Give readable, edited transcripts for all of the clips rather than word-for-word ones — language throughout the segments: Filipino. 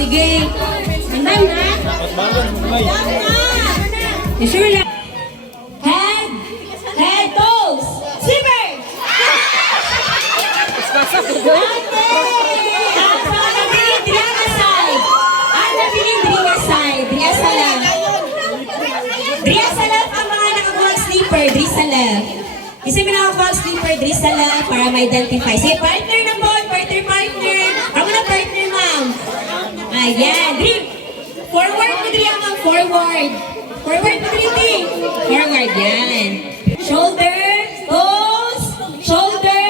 Sige. Handa na? Sure lang. Head, toes, zipper! Dria sa left ang mga nakakuha sleeper, dri sa left. Kasi may nakakuha sleeper, dri sa left para ma-identify. Sige, partner na po, partner. Ako na partner, ma'am. Ayan, dri. Forward mo, dri, ma'am, forward. Forward mo, dri. Forward, yan. Shoulder, toes, shoulder,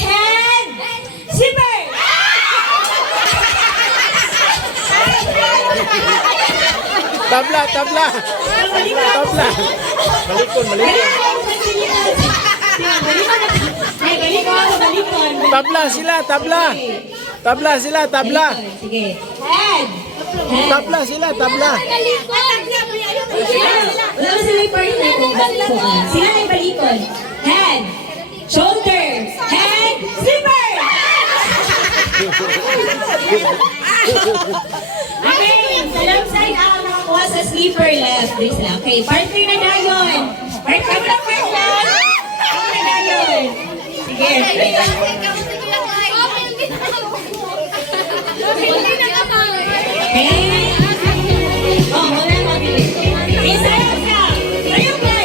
head, zipper! Tabla. Malikon. Tabla sila. Sige. Head. Tabla sila. Wala sila yung partner kung balikon. Sila na yung balikon. Head. Shoulder. Head. Zipper! Okay. Sa left side ako nakakuha sa sleeper left. Okay. Partner na dayon. Partner na dayon. Sige. Okay. Oh, wala mabilis. Isayaw ka. Sayaw ka.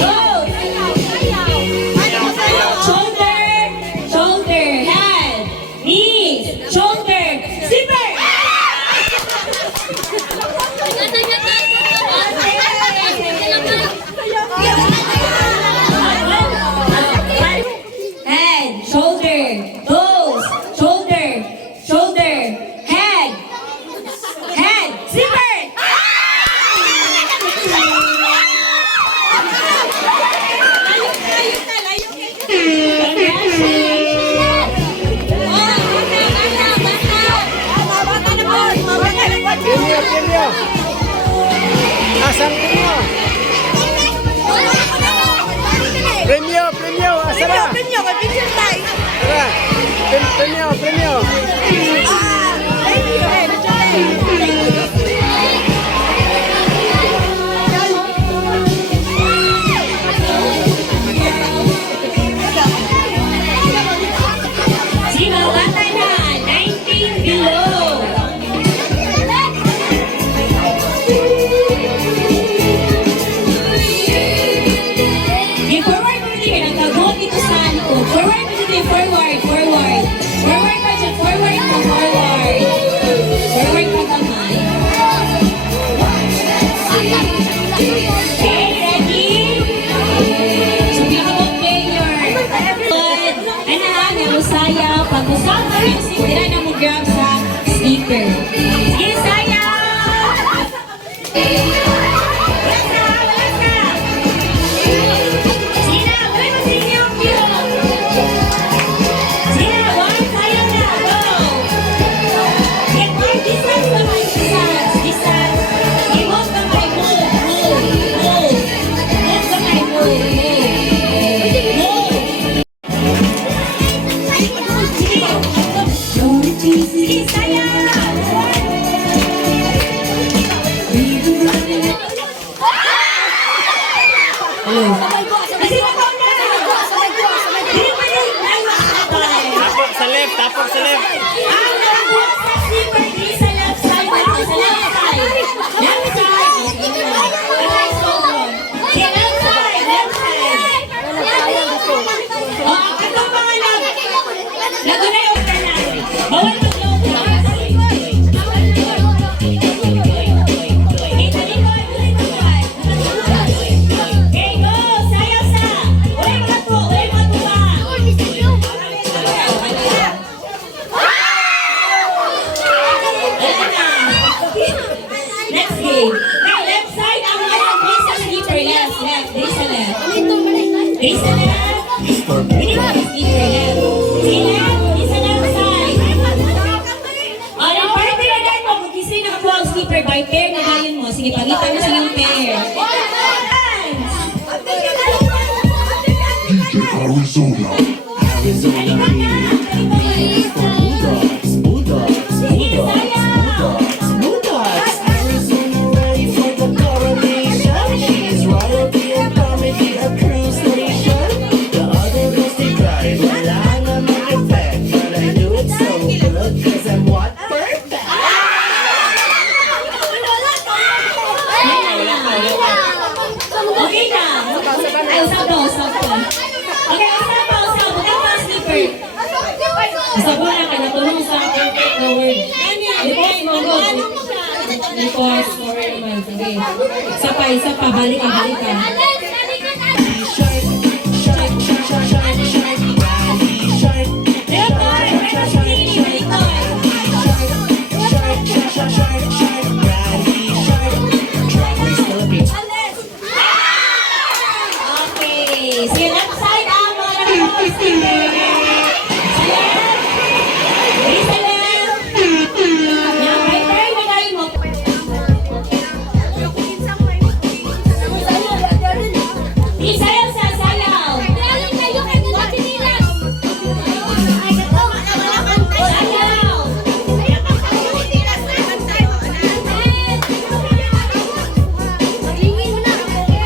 Go. Shoulder, head, knees, shoulder, zipper. Head, shoulder, toes, shoulder, head, zipper. Premio. Asam premio. Asara. Premio, picture tayo. Premio. Sino bata na? 19 below. Yung forward mo din, nagkaguhot dito sa likod. Forward mo din, forward. Forward pa dyan, forward. Forward pa kamay. Okay, ready? So, pinaka-ball player. Good. Ano ha, nausaya. Pag-usap na rin, sindira na mo grab sa sleeper. Sige, saya! Tapos sa left. By pair na gayon mo. Sige, pagita mo sa iyong pair. Arizona. Arizona is for Bulldogs, Bulldogs, Bulldogs, Bulldogs. Arizona ready for the coronation. She's royalty and comedy, a cruise station. The other girls they cry, wala namang effect. But I do it so good, cause I'm what? Perfect! Okay na. Ay, usap po. Okay, usap po. Bukan pa slipper. Usap po na ka natulong sa perfect na word. Request mo go. Request for naman. Sige. Isa pa. Balik ka. Shark, shark, shark, shark, shark, shark, rally, shark. Shark, shark, shark, shark, shark, rally, shark. Travelers Philippines. Okay. Sige, left side ang mga request slipper. Sa left. Ready sa left. Now, right turn na tayo mo. Isayaw sa sayaw. Sayaw.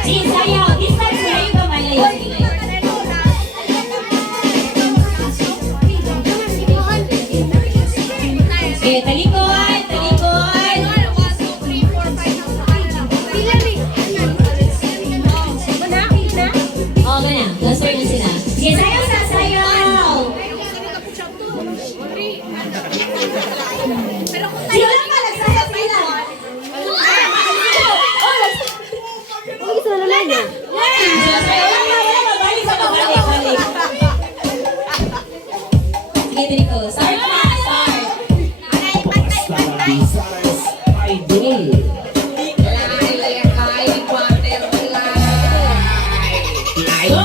Sige, sayaw. Distance mo yung kamalayo. Sige, talikod. Oo, na. Last word na sila. Sige, sayaw sa sayaw. Sila pa, nagsasayaw sila. Balik. Sige, Trico. Start na. Start. Idol. Go,